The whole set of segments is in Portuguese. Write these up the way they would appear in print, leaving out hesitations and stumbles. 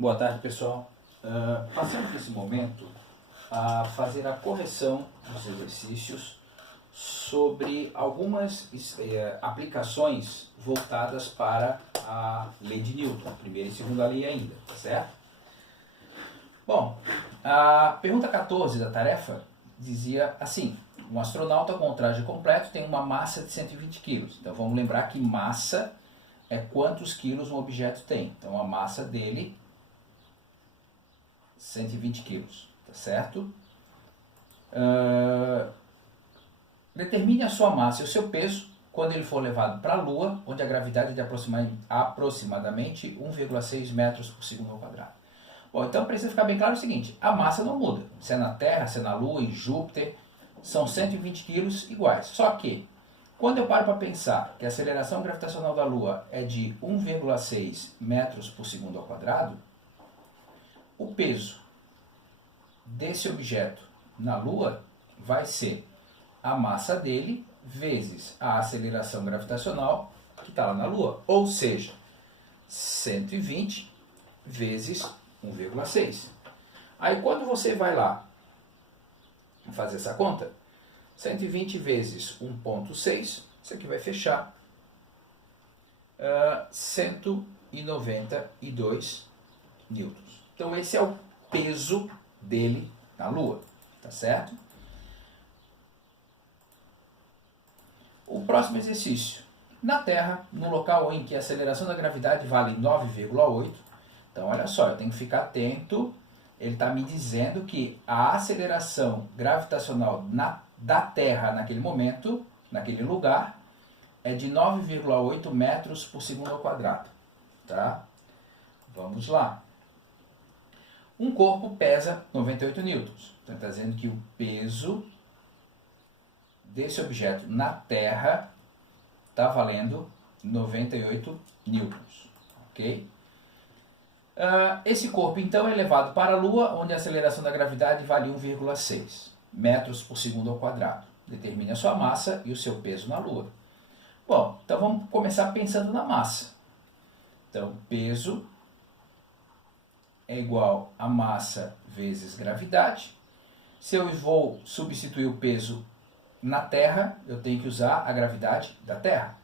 Boa tarde, pessoal. Passamos nesse momento a fazer a correção dos exercícios sobre algumas aplicações voltadas para a lei de Newton, primeira e segunda lei ainda, tá certo? Bom, a pergunta 14 da tarefa dizia assim: um astronauta com o traje completo tem uma massa de 120 kg. Então vamos lembrar que massa é quantos quilos um objeto tem. Então a massa dele 120 quilos, tá certo? Determine a sua massa e o seu peso quando ele for levado para a Lua, onde a gravidade é de aproximadamente 1,6 metros por segundo ao quadrado. Bom, então precisa ficar bem claro o seguinte: a massa não muda. Se é na Terra, se é na Lua, em Júpiter, são 120 quilos iguais. Só que, quando eu paro para pensar que a aceleração gravitacional da Lua é de 1,6 metros por segundo ao quadrado, o peso desse objeto na Lua vai ser a massa dele vezes a aceleração gravitacional que está lá na Lua. Ou seja, 120 vezes 1,6. Aí quando você vai lá fazer essa conta, 120 vezes 1,6, isso aqui vai fechar 192 newtons. Então esse é o peso dele na Lua, tá certo? O próximo exercício. Na Terra, no local em que a aceleração da gravidade vale 9,8, então olha só, eu tenho que ficar atento, ele está me dizendo que a aceleração gravitacional da Terra naquele momento, naquele lugar, é de 9,8 metros por segundo ao quadrado, tá? Vamos lá. Um corpo pesa 98 newtons. Então está dizendo que o peso desse objeto na Terra está valendo 98 newtons. Ok? Esse corpo, então, é levado para a Lua, onde a aceleração da gravidade vale 1,6 metros por segundo ao quadrado. Determine a sua massa e o seu peso na Lua. Bom, então vamos começar pensando na massa. Então, peso é igual a massa vezes gravidade. Se eu vou substituir o peso na Terra, eu tenho que usar a gravidade da Terra.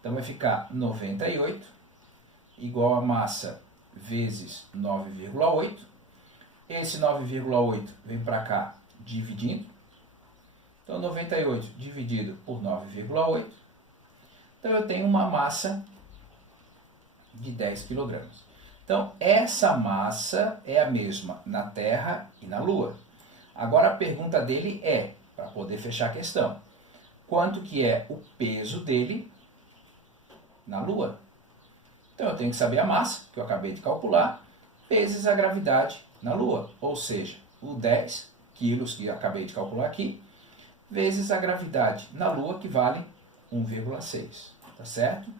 Então vai ficar 98 igual a massa vezes 9,8. Esse 9,8 vem para cá dividindo. Então 98 dividido por 9,8. Então eu tenho uma massa de 10 kg. Então, essa massa é a mesma na Terra e na Lua. Agora, a pergunta dele é, para poder fechar a questão, quanto que é o peso dele na Lua? Então, eu tenho que saber a massa, que eu acabei de calcular, vezes a gravidade na Lua. Ou seja, o 10 quilos que eu acabei de calcular aqui, vezes a gravidade na Lua, que vale 1,6. Tá certo?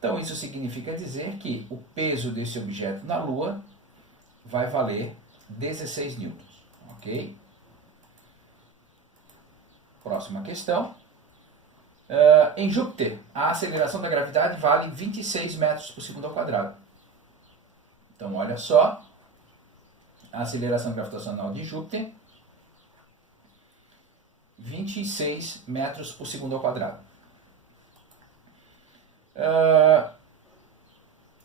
Então, isso significa dizer que o peso desse objeto na Lua vai valer 16 newtons. Ok? Próxima questão. Em Júpiter, a aceleração da gravidade vale 26 metros por segundo ao quadrado. Então, olha só. A aceleração gravitacional de Júpiter, 26 metros por segundo ao quadrado.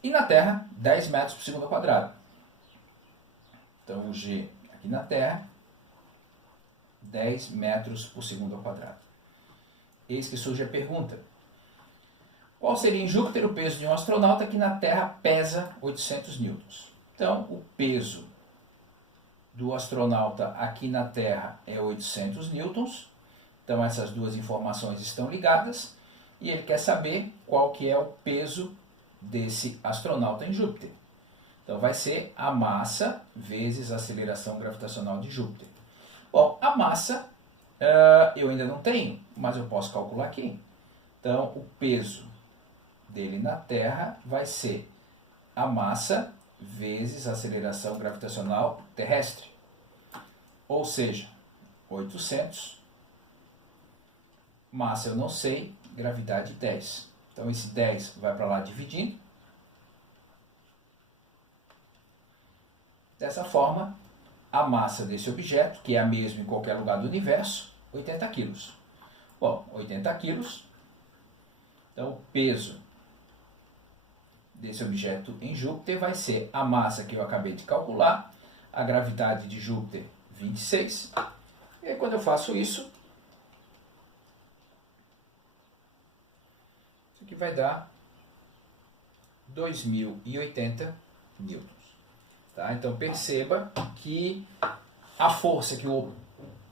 E na Terra, 10 metros por segundo ao quadrado. Então, o G aqui na Terra, 10 metros por segundo ao quadrado. Eis que surge a pergunta: qual seria em Júpiter o peso de um astronauta que na Terra pesa 800 newtons? Então, o peso do astronauta aqui na Terra é 800 newtons. Então, essas duas informações estão ligadas. E ele quer saber qual que é o peso desse astronauta em Júpiter. Então, vai ser a massa vezes a aceleração gravitacional de Júpiter. Bom, a massa eu ainda não tenho, mas eu posso calcular aqui. Então, o peso dele na Terra vai ser a massa vezes a aceleração gravitacional terrestre. Ou seja, 800. Massa eu não sei, gravidade 10. Então esse 10 vai para lá dividindo. Dessa forma, a massa desse objeto, que é a mesma em qualquer lugar do universo, 80 kg. Bom, 80 kg, então o peso desse objeto em Júpiter vai ser a massa que eu acabei de calcular, a gravidade de Júpiter, 26. E aí, quando eu faço isso, isso aqui vai dar 2080 newtons. Tá? Então perceba que a força que o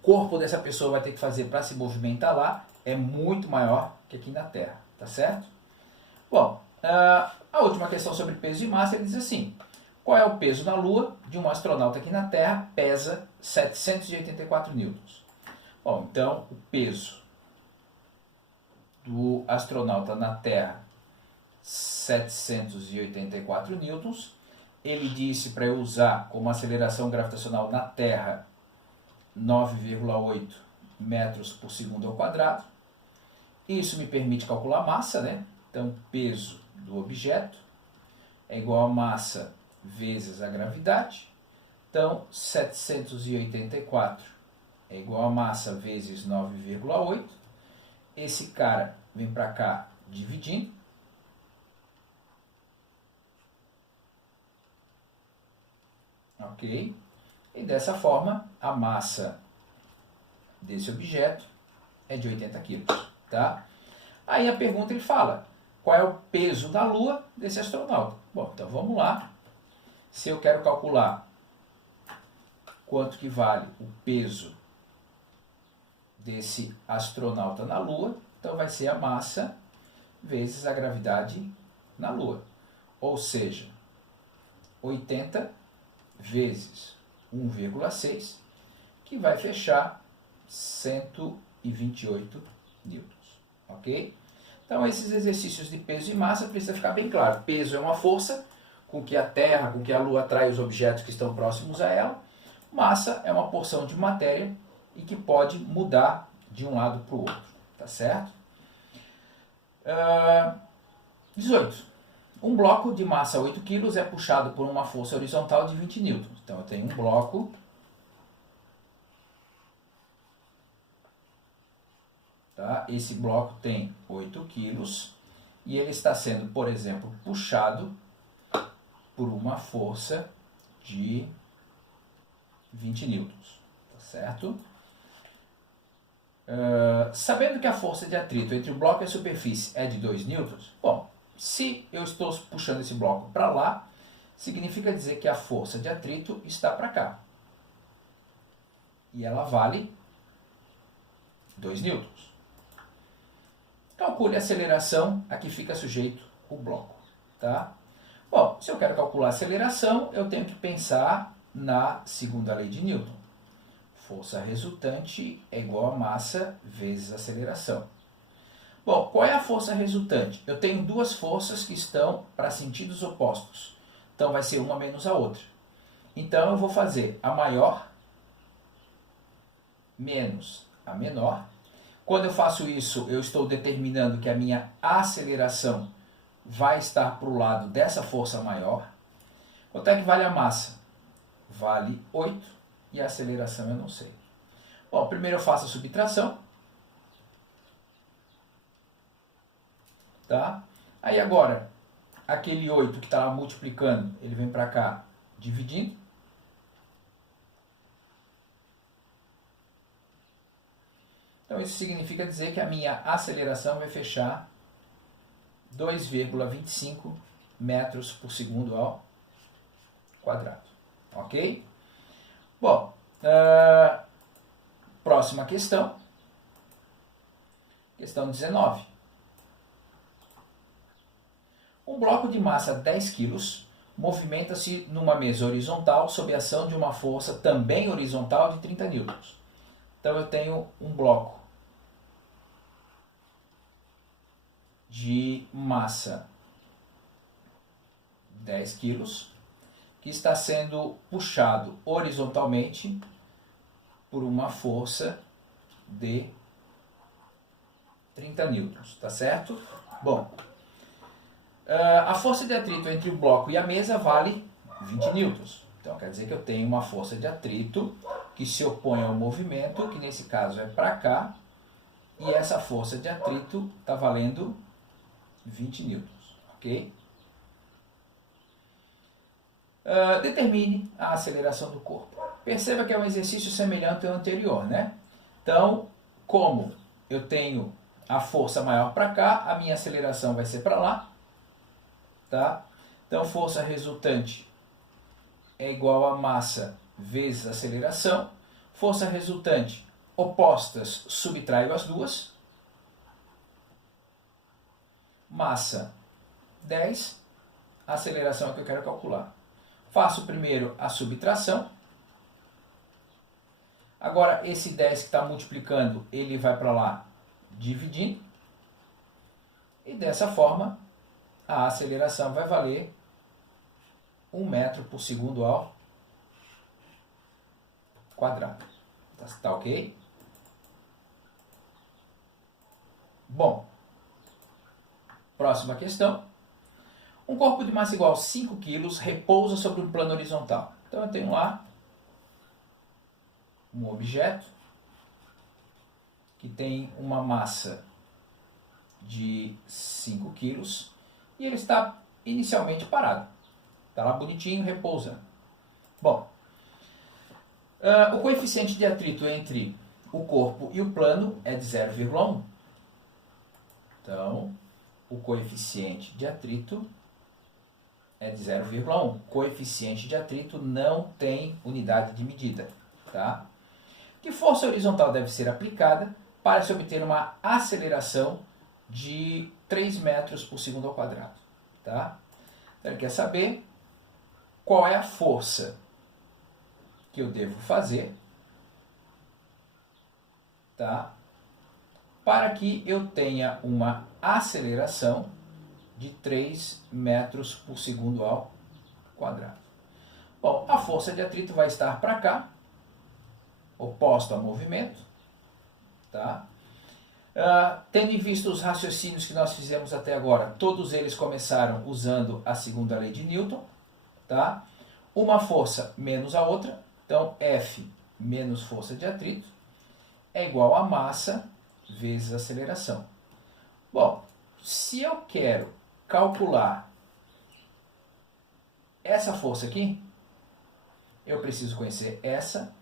corpo dessa pessoa vai ter que fazer para se movimentar lá é muito maior que aqui na Terra, tá certo? Bom, a última questão sobre peso e massa, ele diz assim: qual é o peso na Lua de um astronauta aqui na Terra? Pesa 784 newtons. Bom, então o peso do astronauta na Terra, 784 newtons. Ele disse para eu usar como aceleração gravitacional na Terra 9,8 metros por segundo ao quadrado. Isso me permite calcular a massa, né? Então, peso do objeto é igual a massa vezes a gravidade. Então, 784 é igual a massa vezes 9,8. Esse cara vem para cá dividindo. Ok? E dessa forma, a massa desse objeto é de 80 kg. Tá? Aí a pergunta ele fala: qual é o peso da Lua desse astronauta? Bom, então vamos lá. Se eu quero calcular quanto que vale o peso desse astronauta na Lua, então vai ser a massa vezes a gravidade na Lua. Ou seja, 80 vezes 1,6, que vai fechar 128 newtons. Ok? Então, esses exercícios de peso e massa precisa ficar bem claro. Peso é uma força com que a Terra, com que a Lua atrai os objetos que estão próximos a ela. Massa é uma porção de matéria e que pode mudar de um lado para o outro. Tá certo? 18. Um bloco de massa 8 kg é puxado por uma força horizontal de 20 newtons. Então, eu tenho um bloco. Tá? Esse bloco tem 8 kg e ele está sendo, por exemplo, puxado por uma força de 20 newtons. Tá certo? Sabendo que a força de atrito entre o bloco e a superfície é de 2 newtons, bom, se eu estou puxando esse bloco para lá, significa dizer que a força de atrito está para cá. E ela vale 2 newtons. Calcule a aceleração a que fica sujeito o bloco. Tá? Bom, se eu quero calcular a aceleração, eu tenho que pensar na segunda lei de Newton. Força resultante é igual a massa vezes aceleração. Bom, qual é a força resultante? Eu tenho duas forças que estão para sentidos opostos. Então, vai ser uma menos a outra. Então, eu vou fazer a maior menos a menor. Quando eu faço isso, eu estou determinando que a minha aceleração vai estar para o lado dessa força maior. Quanto é que vale a massa? Vale 8 e a aceleração eu não sei. Bom, primeiro eu faço a subtração. Tá? Aí agora, aquele 8 que está lá multiplicando, ele vem para cá dividindo. Então isso significa dizer que a minha aceleração vai fechar 2,25 metros por segundo ao quadrado. Ok? Bom, próxima questão. Questão 19. Um bloco de massa 10 kg movimenta-se numa mesa horizontal sob a ação de uma força também horizontal de 30 newtons. Então eu tenho um bloco de massa 10 kg que está sendo puxado horizontalmente por uma força de 30 newtons, tá certo? Bom, a força de atrito entre o bloco e a mesa vale 20 newtons. Então quer dizer que eu tenho uma força de atrito que se opõe ao movimento, que nesse caso é para cá, e essa força de atrito está valendo 20 newtons, ok? Determine a aceleração do corpo. Perceba que é um exercício semelhante ao anterior, né? Então, como eu tenho a força maior para cá, a minha aceleração vai ser para lá, tá? Então, força resultante é igual a massa vezes aceleração. Força resultante, opostas, subtraio as duas. Massa 10, aceleração é que eu quero calcular. Faço primeiro a subtração. Agora, esse 10 que está multiplicando, ele vai para lá dividindo. E dessa forma, a aceleração vai valer 1 metro por segundo ao quadrado. Tá ok? Bom, próxima questão. Um corpo de massa igual a 5 kg repousa sobre um plano horizontal. Então eu tenho lá um objeto que tem uma massa de 5 kg e ele está inicialmente parado. Está lá bonitinho, repousando. Bom, o coeficiente de atrito entre o corpo e o plano é de 0,1. Então, o coeficiente de atrito é de 0,1. Coeficiente de atrito não tem unidade de medida. Tá? Que força horizontal deve ser aplicada para se obter uma aceleração de 3 metros por segundo ao quadrado? Tá? Então, ele quer saber qual é a força que eu devo fazer, tá? Para que eu tenha uma aceleração de 3 metros por segundo ao quadrado. Bom, a força de atrito vai estar para cá, oposta ao movimento, tá? Tendo em vista os raciocínios que nós fizemos até agora, todos eles começaram usando a segunda lei de Newton, tá? Uma força menos a outra, então F menos força de atrito é igual a massa vezes aceleração. Bom, se eu quero calcular essa força aqui, eu preciso conhecer essa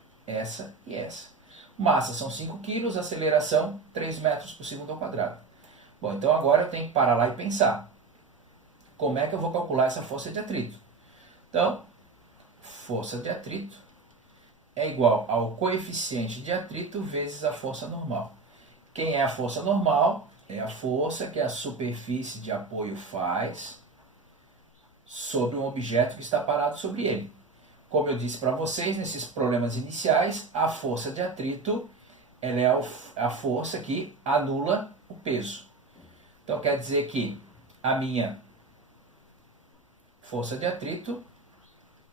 e essa. Massa são 5 kg, aceleração 3 metros por segundo ao quadrado. Bom, então agora eu tenho que parar lá e pensar. Como é que eu vou calcular essa força de atrito? Então, força de atrito é igual ao coeficiente de atrito vezes a força normal. Quem é a força normal? É a força que a superfície de apoio faz sobre um objeto que está parado sobre ele. Como eu disse para vocês, nesses problemas iniciais, a força de atrito ela é a força que anula o peso. Então quer dizer que a minha força de atrito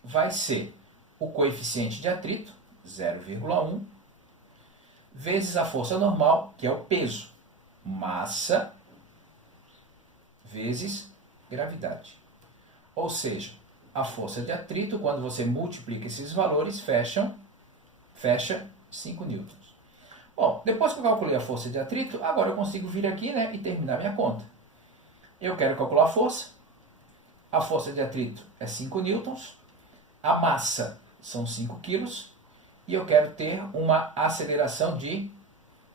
vai ser o coeficiente de atrito, 0,1, vezes a força normal, que é o peso, massa, vezes gravidade. Ou seja, a força de atrito, quando você multiplica esses valores, fecha 5 newtons. Bom, depois que eu calculei a força de atrito, agora eu consigo vir aqui, né, e terminar minha conta. Eu quero calcular a força de atrito é 5 newtons, a massa são 5 quilos, e eu quero ter uma aceleração de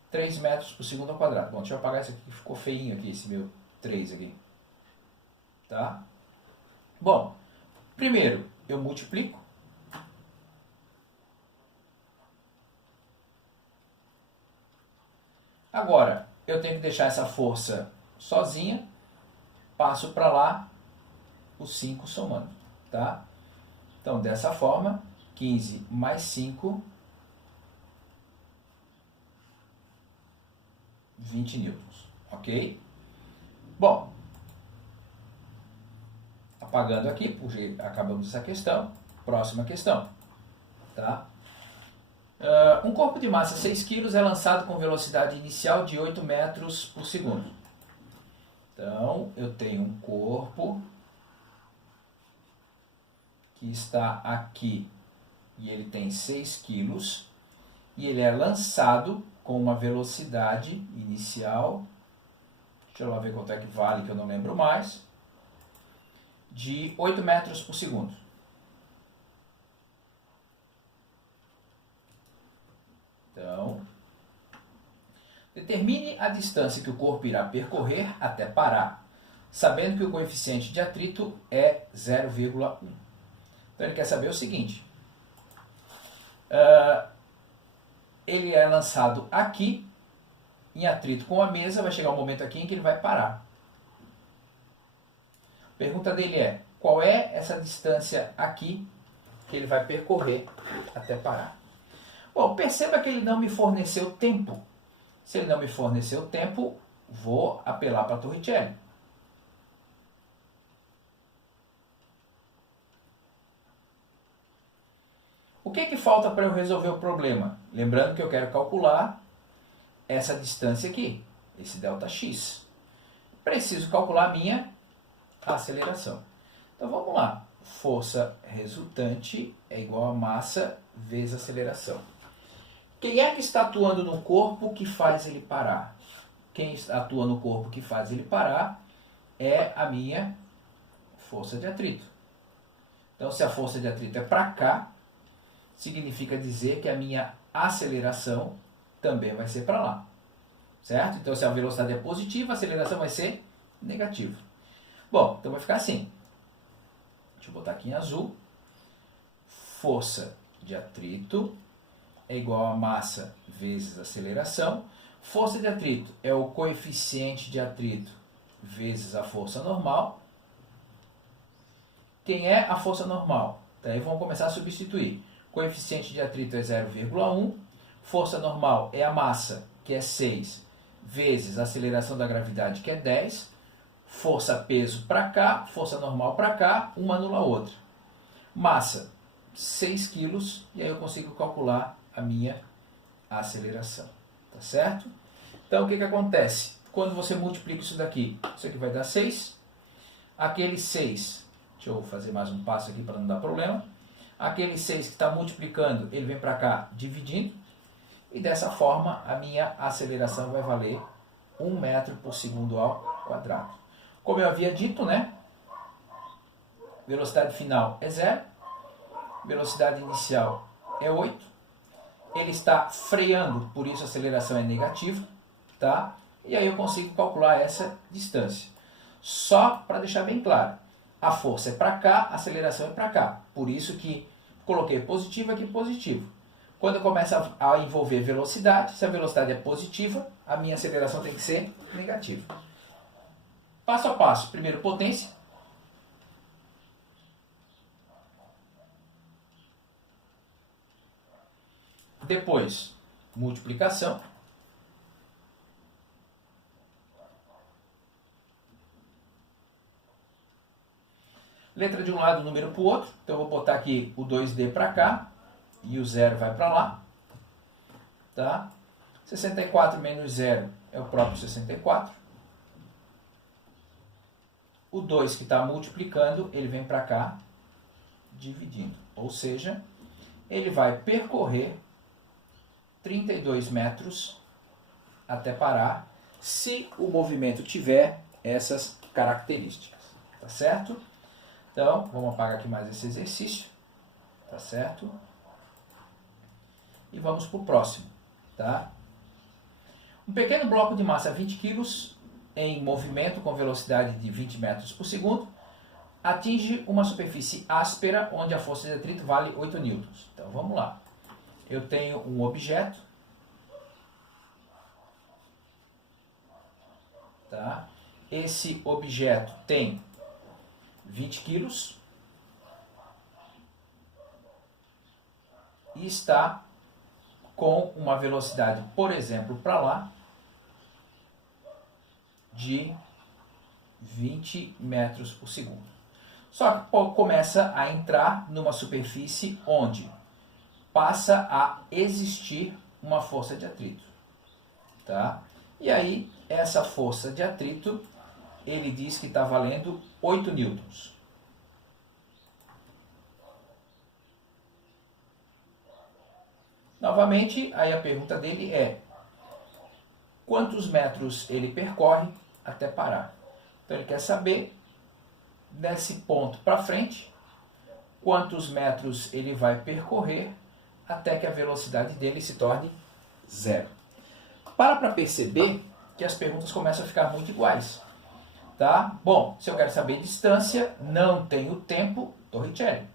3 metros por segundo ao quadrado. Bom, deixa eu apagar isso aqui, que ficou feinho aqui, esse meu 3 aqui. Tá? Bom, primeiro eu multiplico. Agora, eu tenho que deixar essa força sozinha, passo para lá os 5 somando, tá? Então, dessa forma, 15 mais 5, 20 newtons, ok? Bom, apagando aqui, porque acabamos essa questão, próxima questão, tá? Um corpo de massa 6 kg é lançado com velocidade inicial de 8 metros por segundo. Então, eu tenho um corpo que está aqui e ele tem 6 quilos e ele é lançado com uma velocidade inicial, deixa eu lá ver quanto é que vale, que eu não lembro mais, de 8 metros por segundo. Então, determine a distância que o corpo irá percorrer até parar, sabendo que o coeficiente de atrito é 0,1. Então ele quer saber o seguinte, ele é lançado aqui, em atrito com a mesa, vai chegar um momento aqui em que ele vai parar. A pergunta dele é, qual é essa distância aqui que ele vai percorrer até parar? Bom, perceba que ele não me forneceu tempo. Se ele não me forneceu tempo, vou apelar para a Torricelli. O que falta para eu resolver o problema? Lembrando que eu quero calcular essa distância aqui, esse ΔX. Preciso calcular a minha aceleração. Então vamos lá. Força resultante é igual a massa vezes aceleração. Quem é que está atuando no corpo que faz ele parar? Quem atua no corpo que faz ele parar é a minha força de atrito. Então, se a força de atrito é para cá, significa dizer que a minha aceleração também vai ser para lá. Certo? Então, se a velocidade é positiva, a aceleração vai ser negativa. Bom, então vai ficar assim. Deixa eu botar aqui em azul. Força de atrito é igual a massa vezes aceleração. Força de atrito é o coeficiente de atrito vezes a força normal. Quem é a força normal? Daí vamos começar a substituir. Coeficiente de atrito é 0,1. Força normal é a massa, que é 6, vezes a aceleração da gravidade, que é 10. Força peso para cá, força normal para cá, uma anula a outra. Massa, 6 quilos, e aí eu consigo calcular a minha aceleração. Tá certo? Então, o que acontece? Quando você multiplica isso aqui vai dar 6. Aquele 6, deixa eu fazer mais um passo aqui para não dar problema. Aquele 6 que está multiplicando, ele vem para cá dividindo. E dessa forma, a minha aceleração vai valer 1 metro por segundo ao quadrado. Como eu havia dito, né? Velocidade final é 0. Velocidade inicial é 8. Ele está freando, por isso a aceleração é negativa. Tá? E aí eu consigo calcular essa distância. Só para deixar bem claro. A força é para cá, a aceleração é para cá. Por isso que coloquei positivo aqui, positivo. Quando eu começo a envolver velocidade, se a velocidade é positiva, a minha aceleração tem que ser negativa. Passo a passo. Primeiro, potência. Depois, multiplicação. Letra de um lado, número para o outro. Então, eu vou botar aqui o 2D para cá e o 0 vai para lá. Tá? 64 menos 0 é o próprio 64. O 2 que está multiplicando, ele vem para cá dividindo. Ou seja, ele vai percorrer 32 metros até parar, se o movimento tiver essas características. Tá certo? Então, vamos apagar aqui mais esse exercício. Tá certo? E vamos para o próximo. Tá? Um pequeno bloco de massa 20 kg em movimento com velocidade de 20 metros por segundo atinge uma superfície áspera onde a força de atrito vale 8 newtons. Então, vamos lá. Eu tenho um objeto. Tá? Esse objeto tem 20 quilos e está com uma velocidade, por exemplo, para lá, de 20 metros por segundo. Só que começa a entrar numa superfície onde passa a existir uma força de atrito. Tá? E aí, essa força de atrito, ele diz que está valendo 8 newtons. Novamente, aí a pergunta dele é: quantos metros ele percorre até parar? Então ele quer saber, desse ponto para frente, quantos metros ele vai percorrer até que a velocidade dele se torne zero. Para perceber que as perguntas começam a ficar muito iguais. Tá? Bom, se eu quero saber distância, não tenho tempo, Torricelli.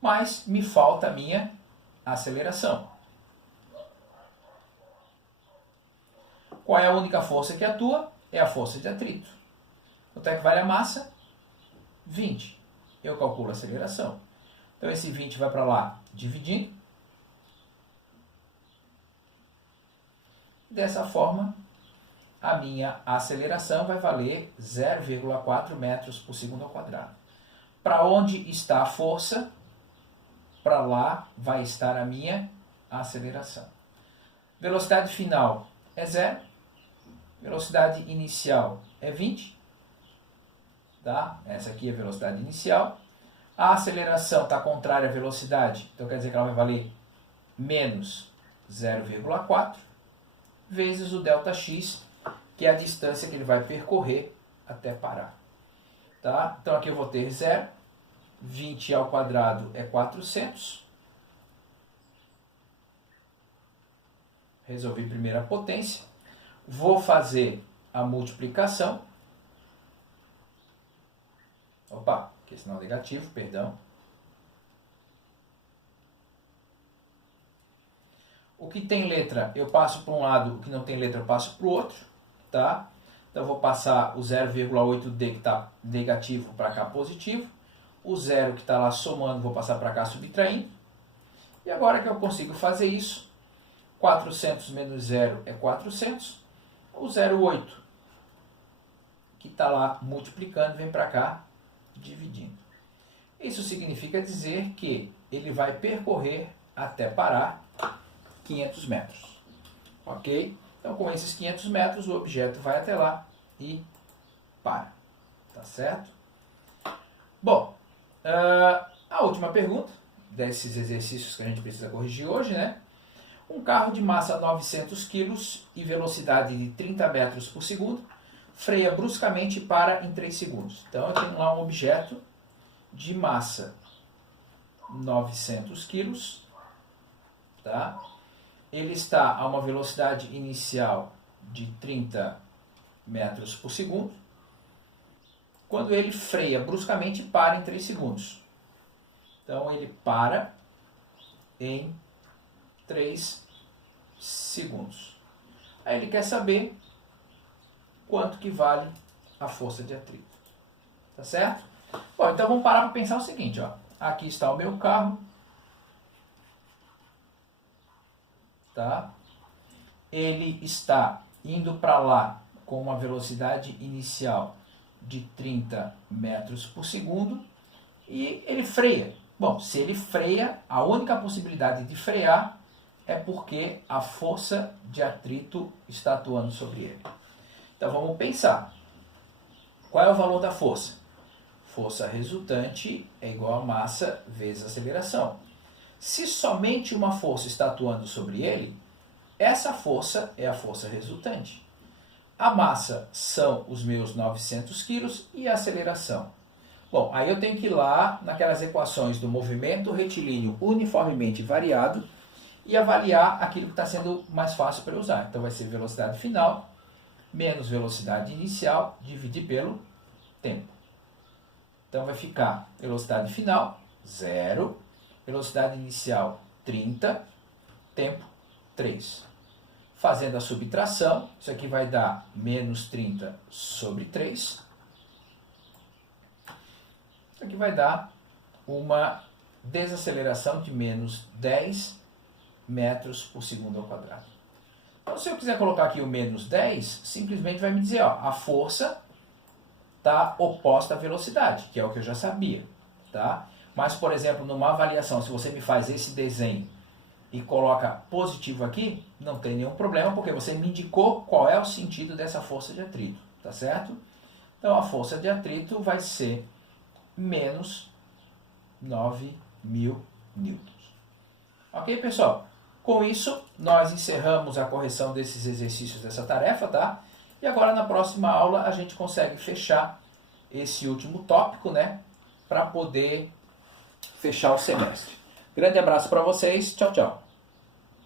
Mas me falta a minha aceleração. Qual é a única força que atua? É a força de atrito. Quanto é que vale a massa? 20. Eu calculo a aceleração. Então esse 20 vai para lá dividindo. Dessa forma, a minha aceleração vai valer 0,4 metros por segundo ao quadrado. Para onde está a força? Para lá vai estar a minha aceleração. Velocidade final é 0. Velocidade inicial é 20. Tá? Essa aqui é a velocidade inicial. A aceleração está contrária à velocidade, então quer dizer que ela vai valer menos 0,4 vezes o ΔX, que é a distância que ele vai percorrer até parar. Tá? Então aqui eu vou ter 0. 20 ao quadrado é 400. Resolvi primeiro a potência. Vou fazer a multiplicação. Opa, que é sinal negativo, perdão. O que tem letra eu passo para um lado, o que não tem letra eu passo para o outro. Tá? Então eu vou passar o 0,8D que está negativo para cá positivo. O zero que está lá somando, vou passar para cá subtraindo. E agora que eu consigo fazer isso, 400 menos 0 é 400. O 0,8 que está lá multiplicando, vem para cá dividindo. Isso significa dizer que ele vai percorrer até parar 500 metros. Ok? Então com esses 500 metros o objeto vai até lá e para. Tá certo? Bom, a última pergunta desses exercícios que a gente precisa corrigir hoje, né? Um carro de massa 900 kg e velocidade de 30 metros por segundo freia bruscamente e para em 3 segundos. Então eu tenho lá um objeto de massa 900 kg, tá? Ele está a uma velocidade inicial de 30 metros por segundo. Quando ele freia bruscamente, para em 3 segundos. Então, ele para em 3 segundos. Aí ele quer saber quanto que vale a força de atrito. Tá certo? Bom, então vamos parar para pensar o seguinte. Ó. Aqui está o meu carro. Tá? Ele está indo para lá com uma velocidade inicial de 30 metros por segundo e ele freia. Bom, se ele freia, a única possibilidade de frear é porque a força de atrito está atuando sobre ele. Então vamos pensar. Qual é o valor da força? Força resultante é igual a massa vezes aceleração. Se somente uma força está atuando sobre ele, essa força é a força resultante. A massa são os meus 900 kg e a aceleração. Bom, aí eu tenho que ir lá naquelas equações do movimento retilíneo uniformemente variado e avaliar aquilo que está sendo mais fácil para eu usar. Então vai ser velocidade final menos velocidade inicial dividir pelo tempo. Então vai ficar velocidade final 0, velocidade inicial 30, tempo 3. Fazendo a subtração, isso aqui vai dar menos 30 sobre 3. Isso aqui vai dar uma desaceleração de menos 10 metros por segundo ao quadrado. Então, se eu quiser colocar aqui o menos 10, simplesmente vai me dizer, ó, a força está oposta à velocidade, que é o que eu já sabia. Tá? Mas, por exemplo, numa avaliação, se você me faz esse desenho e coloca positivo aqui, não tem nenhum problema, porque você me indicou qual é o sentido dessa força de atrito, tá certo? Então a força de atrito vai ser menos 9.000 newtons. Ok, pessoal? Com isso, nós encerramos a correção desses exercícios dessa tarefa, tá? E agora na próxima aula a gente consegue fechar esse último tópico, né? Para poder fechar o semestre. Grande abraço para vocês. Tchau, tchau.